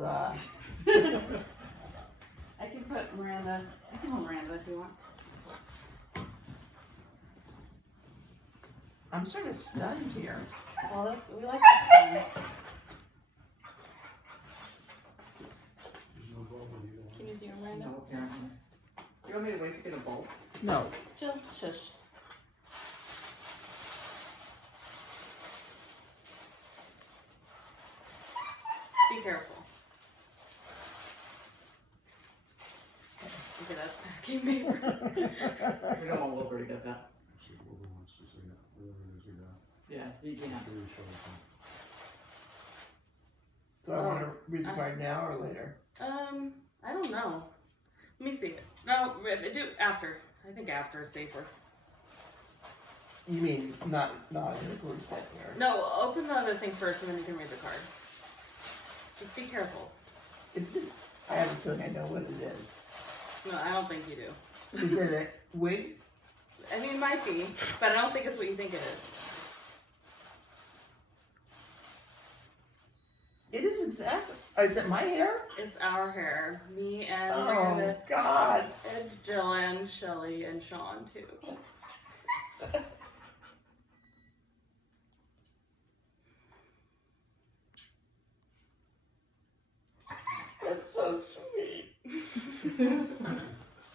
Blah. I can put Miranda. I can hold Miranda if you want. I'm sort of stunned here. Well, we like this one. Can you see your Miranda? No, apparently. You want me to wait to get a bowl? No. Jill, shush. Be careful. Okay, that's packing paper. We don't want Wilbur to get that. See what Wilbur wants to see. Whatever it is he got. Yeah, you I'm can. sure he showed it. Do I want to read the card now or later? I don't know. Let me see. No, do after. I think after is safer. You mean not in a group setting or? No, open the other thing first and then you can read the card. Just be careful. If this, I have a feeling I know what it is. No, I don't think you do. Is it a wig? I mean, it might be, but I don't think it's what you think it is. It is exactly. Oh, is it my hair? It's our hair. Me and Oh Miranda, God! and Jill and Shelly and Sean too. That's so sweet.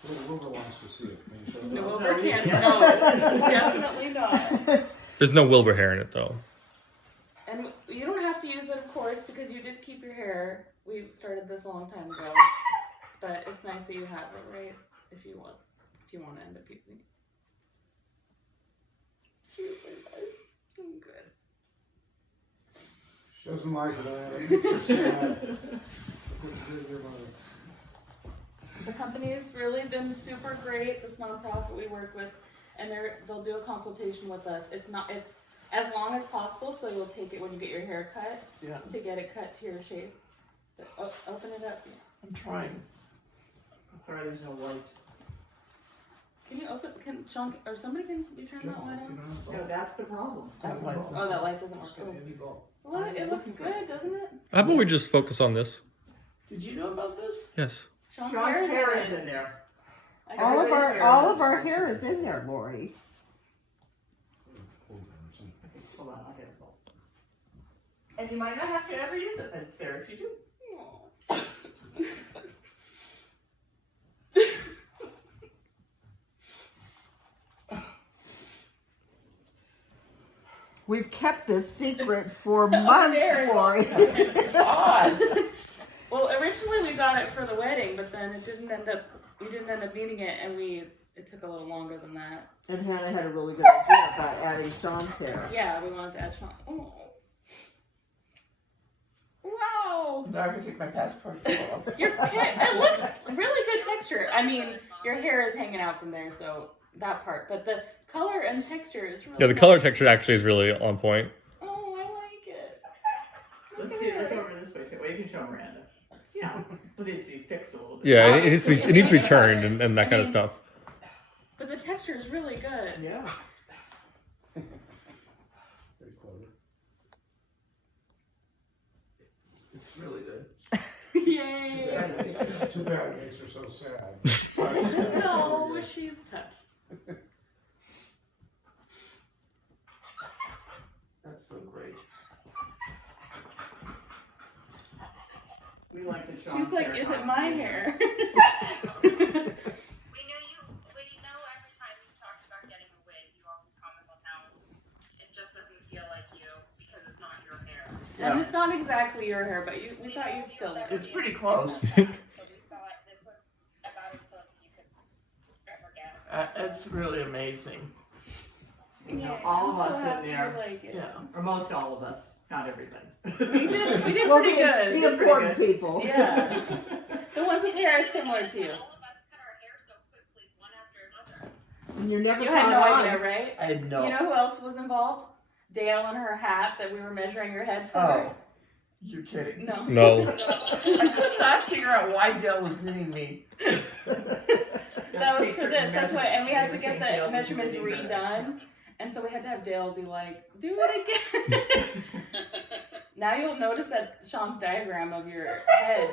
Wilbur wants to see it. Can you show him? No, Wilbur can't. No, definitely not. There's no Wilbur hair in it though. And you don't have to use it, of course, because you did keep your hair. We started this a long time ago, but it's nice that you have it, right? If you want to end up using it. It's really nice. I'm good. She doesn't like it. She's sad. The company's really been super great. This nonprofit we work with, and they'll do a consultation with us. It's as long as possible, so you'll take it when you get your hair cut. Yeah. To get it cut to your shape. But, open it up. I'm trying. Sorry, there's no light. Can you open? Can Sean or somebody can you turn that light on? No, that's the problem. That light's Oh, that light doesn't work. What? It looks good, doesn't it? How about we just focus on this? Did you know about this? Yes. Sean's hair is in there. All of our hair is in there, Laurie. Hold on, I'll get a bowl. And you might not have to ever use it, but it's there if you do. We've kept this secret for months, Laurie. God. Well, originally we got it for the wedding, but then we didn't end up needing it, and it took a little longer than that. And Hannah had a really good idea about adding Sean's hair. Yeah, we wanted to add Sean. Oh. Wow. Now I can take my passport photo. It looks really good texture. I mean, your hair is hanging out from there, so that part. But the color and texture is really Yeah, the color nice. texture actually is really on point. Oh, I like it. Let's see, look over this way too. Well, you can show Miranda. Yeah, but it needs to be fixed a little bit. Yeah, it needs to be turned and that kind of stuff. But the texture is really good. Yeah. Very clever. It's really good. Yay. Too bad it makes her so sad. No, she's touched. That's so great. We like the Sean's She's like, hair is it on. my hair? We know every time you've talked about getting a wig, you always comment on how it just doesn't feel like you because it's not your hair. And it's not exactly your hair, but we thought you'd still like It's it. pretty close. So we thought this was about as close as you could ever get. It's really amazing. Yeah, all I'm of so us in happy you there. like it. Yeah. Or most all of us, not everybody. We did Well, pretty good. the important people. Yeah. The ones with hair are similar to you. All of us cut our hair so quickly, one after another. And you're never You had caught no on. idea, right? I had no. You know who else was involved? Dale and her hat that we were measuring your head for. Oh, you're kidding. No. No. I could not figure out why Dale was knitting me. That was for this. That's why, and we had to get the Dale was measurements knitting her. redone, and so we had to have Dale be like, "Do it again." Now you'll notice that Sean's diagram of your head.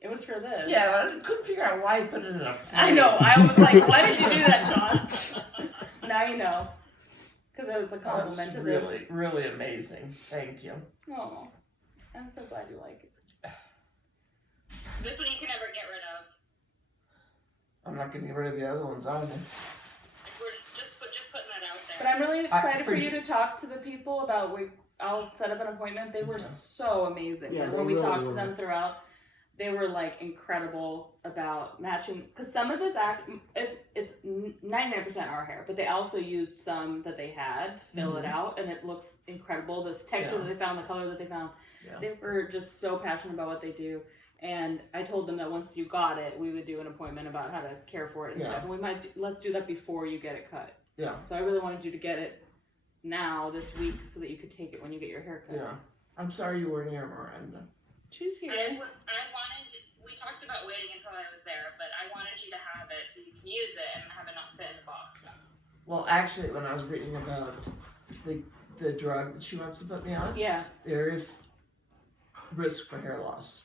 It was for this. Yeah, I couldn't figure out why he put it in a frame. I know. I was like, why did you do that, Sean? Now you know. Because it was a compliment That's to really, really amazing. Thank you. Oh, I'm so glad you like it. This one you can never get rid of. I'm not gonna get rid of the other ones either. We're just putting that out there. But I'm really excited for for you to talk to the people about. I'll set up an appointment. They were Okay. so amazing. Yeah, Like, they when we really talked to were. them throughout, they were like incredible about matching. Because some of this it's 99% our hair, but they also used some that they had to fill it out, and it looks incredible. This texture Yeah. that they found, the color that they found. Yeah. They were just so passionate about what they do. And I told them that once you got it, we would do an appointment about how to care for it and Yeah. stuff. And we might let's do that before you get it cut. Yeah. So I really wanted you to get it now this week so that you could take it when you get your hair cut. Yeah. I'm sorry you weren't here, Miranda. She's here. I wanted, we talked about waiting until I was there, but I wanted you to have it so you can use it and have it not sit in the box. Well, actually, when I was reading about the drug that she wants to put me on, Yeah, there is risk for hair loss.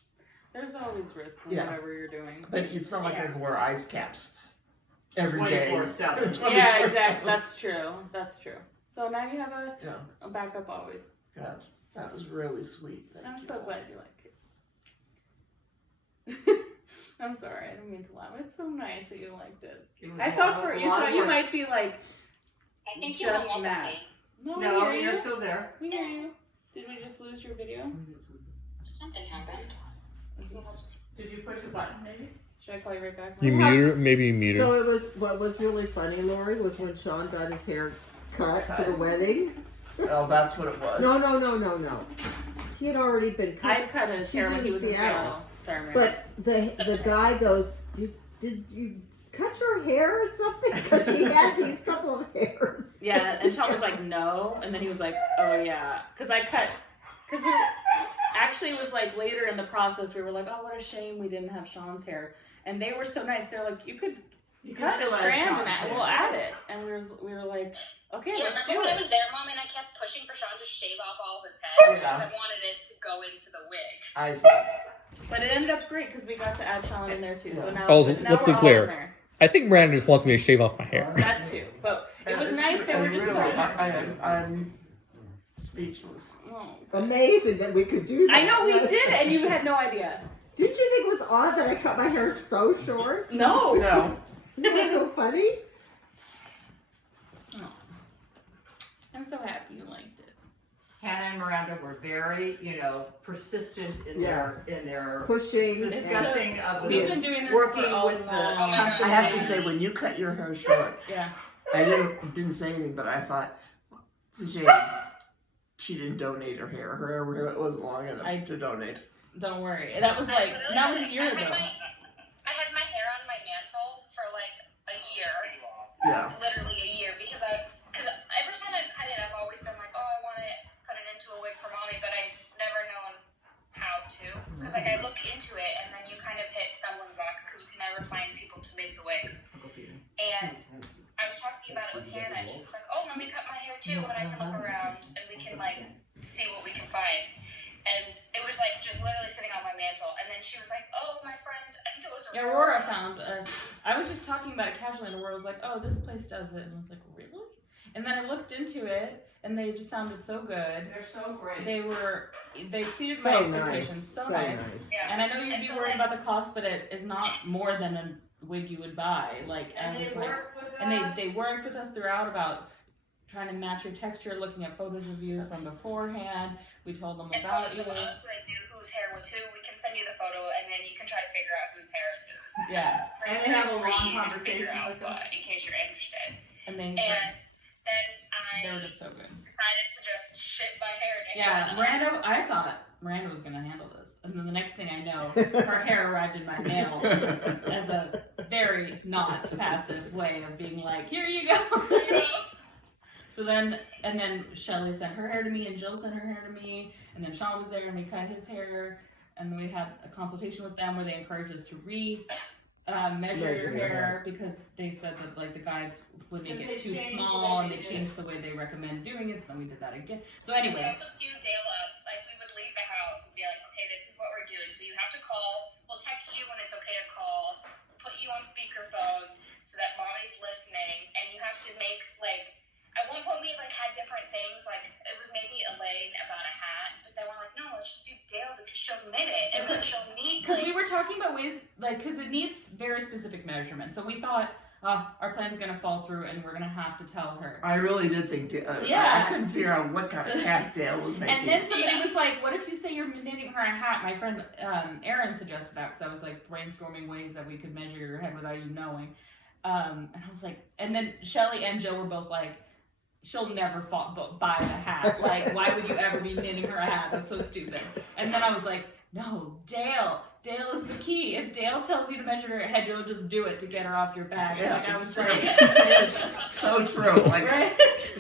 there's always risk in Yeah. whatever you're doing. But it's not like I can wear ice caps every day. 24/7. 24/7. Yeah, exactly. That's true. That's true. So now you have Yeah. a backup always. God, that was really sweet. Thank I'm you. so glad you like it. I'm sorry, I didn't mean to laugh. It's so nice that you liked it. It was I a thought lot- for a you lot thought of you work. might be like, I think you Just hung up mad. on me. no, No, we hear you're you. still there. We hear you. Did we just lose your video? Something happened. Did you push the button, maybe? Should I call you right back? You mute her? Maybe you mute her. So it was, what was really funny, Laurie, was when Sean got his hair cut for the wedding. Oh, that's what it was. No. He had already been cut. I cut his hair when he was in Seattle. Sorry, Mary. But the guy goes, did you cut your hair or something? Because he had these couple of hairs. Yeah, and Sean was like, no. And then he was like, oh, yeah. Because we actually, it was like later in the process, we were like, oh, what a shame we didn't have Sean's hair. And they were so nice. They're like, you could cut a still add strand Sean's and hair. we'll add it. And we were like, okay, Yeah, let's remember do when I it. was there, Mom, and I kept pushing for Sean to shave off all of his head because I wanted it to go into the wig. I But it ended up great because we got to add Sean in there too. So now, Oh, now let's we're be all clear. in there. I think Miranda just wants me to shave off my hair. That too. But it was nice. They were just so. I'm speechless. Oh. Amazing that we could do that. I know we did it, and you had no idea. Didn't you think it was odd that I cut my hair so short? No. No. Isn't that so funny? I'm so happy you liked it. Hannah and Miranda were very, persistent in their Pushing. discussing of We've the been doing this working for a with the long company. I have to say, when you cut your hair short, Yeah. I didn't say anything, but I thought it's a shame she didn't donate her hair. Her hair wasn't long enough to donate. Don't worry. That was a year ago. I had my hair on my mantle for like a year. Yeah. Literally a year because every time I've cut it, I've always been like, oh, I want to put it into a wig for mommy, but I've never known how to. Because I look into it and then you kind of hit stumbling blocks because you can never find people to make the wigs. And I was talking about it with Hannah and she was like, oh, let me cut my hair too and I can look around and we can see what we can find. And it was just literally sitting on my mantle. And then she was like, oh, my friend, I think it was Aurora found. I was just talking about it casually, and Aurora was like, "Oh, this place does it," and I was like, "Really?" And then I looked into it, and they just sounded so good. They're so great. They exceeded my expectations. So nice. Yeah. And I know you'd be worried about the cost, but it is not more than a wig you would buy. And they work with us. They worked with us throughout about trying to match your texture, looking at photos of you from beforehand. We told them And about photos you. of us so they knew whose hair was who. We can send you the photo, and then you can try to figure out whose hair is whose. Yeah. And they have a It's pretty long easy to figure conversation out, with but us. in case you're interested. And they And then they were I just so good. decided to just shit my hair down. Yeah, I thought Miranda was gonna handle this, and then the next thing I know, her hair arrived in my mail as a very not passive way of being like, "Here you go." So then Shelly sent her hair to me, and Jill sent her hair to me, and then Sean was there, and we cut his hair, and then we had a consultation with them where they encouraged us to measure your hair because they said that the guides would make it too small, and they changed the way they recommend doing it. So then we did that again. So We anyway. also queued Dale up. We would leave the what we're doing. So you have to call. We'll text you when it's okay to call. Put you on speakerphone so that mommy's listening, and you have to make like. At one point, we like had different things. Like it was maybe Elaine about a hat, but then we're like, no, let's just do Dale because she'll knit it, and like she'll need. Because we were talking about ways, like, because it needs very specific measurements. So we thought, our plan's gonna fall through, and we're gonna have to tell her. I really did think. Yeah. I couldn't figure out what kind of hat Dale was making. And then somebody was like, what if you say you're knitting her a hat? My friend Erin suggested that because I was like brainstorming ways that we could measure your head without you knowing. And I was like, and then Shelly and Jill were both like, she'll never buy a hat. Like, why would you ever be knitting her a hat? That's so stupid. And then I was like, no, Dale. Dale is the key. If Dale tells you to measure her head, you'll just do it to get her off your back. Yeah, like, I was true. like, It's so true. Like, right?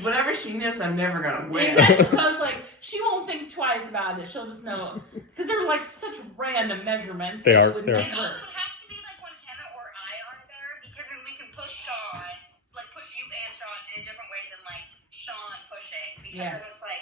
whatever she knits, I'm never gonna wear. Exactly. So I was like, she won't think twice about it. She'll just know. Because they're like such random measurements. They that are, it would they are. And never- also, it has to be like when Hannah or I are there, because then we can push Sean, like push you and Sean in a different way than like Sean pushing, because Yeah. then it's like,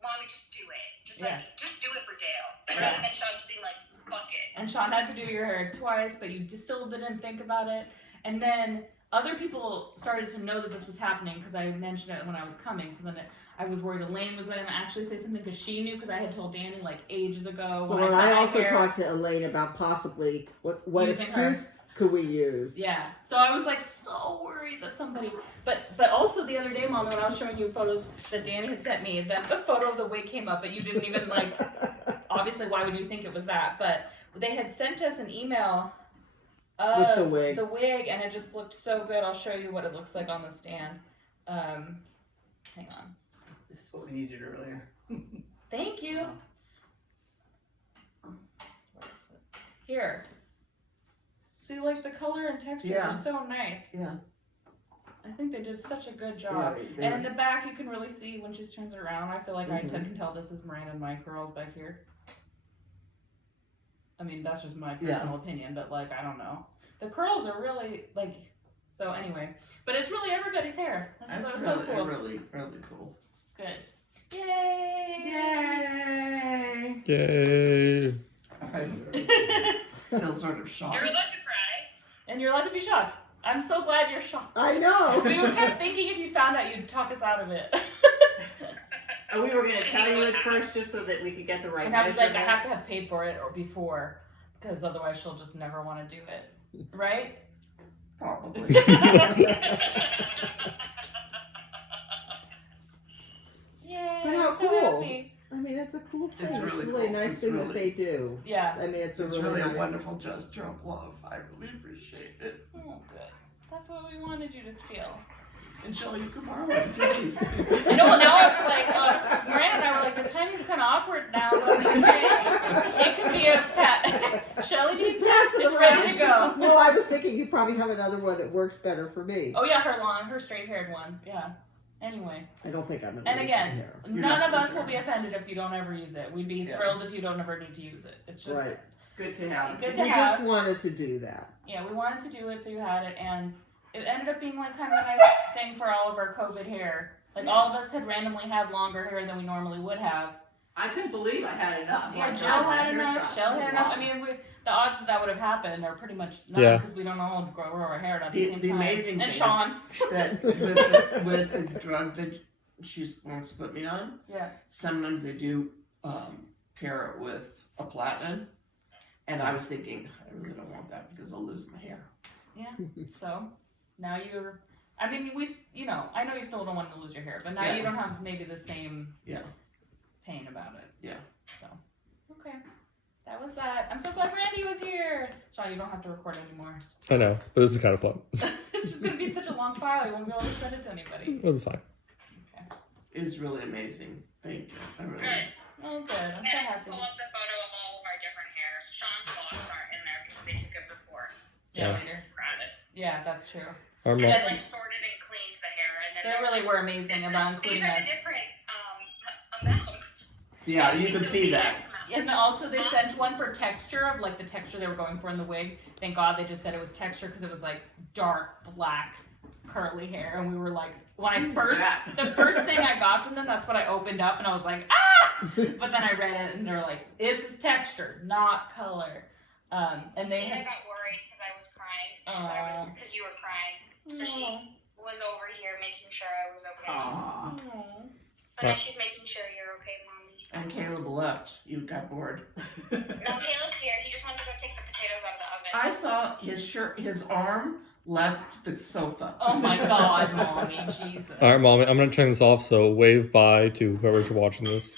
mommy, just do it. Just Yeah. like, just do it for Dale. Yeah. And then Sean just being like, fuck it. And Sean had to do your hair twice, but you just still didn't think about it. And then other people started to know that this was happening because I mentioned it when I was coming. So then I was worried Elaine was going to actually say something because she knew, because I had told Danny like ages ago. When Well, I I cut my also hair. talked to Elaine about possibly what Using her. excuse could we use? Yeah. So I was like so worried that somebody, but also the other day, Mom, when I was showing you photos that Danny had sent me, then the photo of the wig came up, but you didn't even like. Obviously, why would you think it was that? But they had sent us an email With of the wig. and it just looked so good. I'll show you what it looks like on the stand. Hang on. This is what we needed earlier. Thank you. Where is it? Here. See, like the color and texture Yeah. are so nice. Yeah. I think they did such a good Yeah, job. they And in were- the back, you can really see when she turns it around. I feel like I Mhm. can tell this is Miranda and my curls back here. I mean, that's just my Yeah. personal opinion, but like, I don't know. The curls are really like, so anyway. But it's really everybody's hair. I thought That's that was really, so cool. really, really cool. Good. Yay! Yay! Yay. I'm still sort of shocked. You're allowed to cry. And you're allowed to be shocked. I'm so glad you're shocked. I know. We kept thinking if you found out, you'd talk us out of it. And we were going to tell you at first just so that we could get the right And I was like, I have to measurements. have paid for it or before, because otherwise she'll just never want to do it. Right? Probably. Yay! But how I'm so cool. happy. I mean, it's a cool thing. It's really a really cool. nice It's thing really- that they do. Yeah. I mean, it's It's a really a nice- wonderful gesture of love. I really appreciate it. Oh, good. That's what we wanted you to feel. And Shelley, you can borrow it if you need. I know. Well, now I was like, Miranda and I were like, the timing's kind of awkward now. But I was like, okay, it could be a pat. Shelly needs Pass this. it It's ready to around. go. No, I was thinking you probably have another one that works better for me. Oh yeah, her straight-haired ones. Yeah. Anyway, I don't think I'm. and again, here. none not of us concerned. will be offended if you don't ever use it. We'd be Yeah. thrilled if you don't ever need to use it. It's just, Right. Good to have. Good to We have. just wanted to do that. yeah, we wanted to do it so you had it, and it ended up being like kind of a nice thing for all of our COVID hair. Like all of us had randomly had longer hair than we normally would have. I couldn't believe I had enough. Yeah, My Jill God, my had hair enough, drops. Shell had enough. I Wow. mean, the odds that would have happened are pretty much none Yeah. because we don't know how to grow our hair at the The- same the time. amazing and thing Sean. That with the drug that she wants to put me on, Yeah. sometimes they do pair it with a platinum. And I was thinking, I really don't want that because I'll lose my hair. Yeah. So now you're. I mean, I know you still don't want to lose your hair, but now Yeah. you don't have maybe the same Yeah. pain about it. Yeah. So, okay. That was that. I'm so glad Randy was here. Sean, you don't have to record anymore. I know, but this is kind of fun. It's just going to be such a long file. You won't be able to send it to anybody. It'll be fine. It was really amazing. Thank you. I really. Good. Oh, good. I'm And so I happy. pull up the photo of all of our different hairs. Sean's locks aren't in there because they took it before. Yeah, Sean's later. grabbed it. Yeah, that's true. Our Because mom, I like sorted and cleaned the hair, and then They really were amazing about these including are the us. different amounts. Yeah, you These can are see the that. X amount. And also they sent one for texture of like the texture they were going for in the wig. Thank God they just said it was texture because it was like dark black curly hair, and we were like, the first thing I got from them, that's what I opened up, and I was like, ah! But then I read it, and they're like, this is texture, not color. And they I had. got worried because I was crying. Because you were crying. So she was over here making sure I was okay. Aww. But now she's making sure you're okay, Mommy. And Caleb left. You got bored. No, Caleb's here. He just wants to go take the potatoes out of the oven. I saw his arm left the sofa. Oh my God, Mommy, Jesus. All right, Mommy, I'm gonna turn this off. So wave bye to whoever's watching this.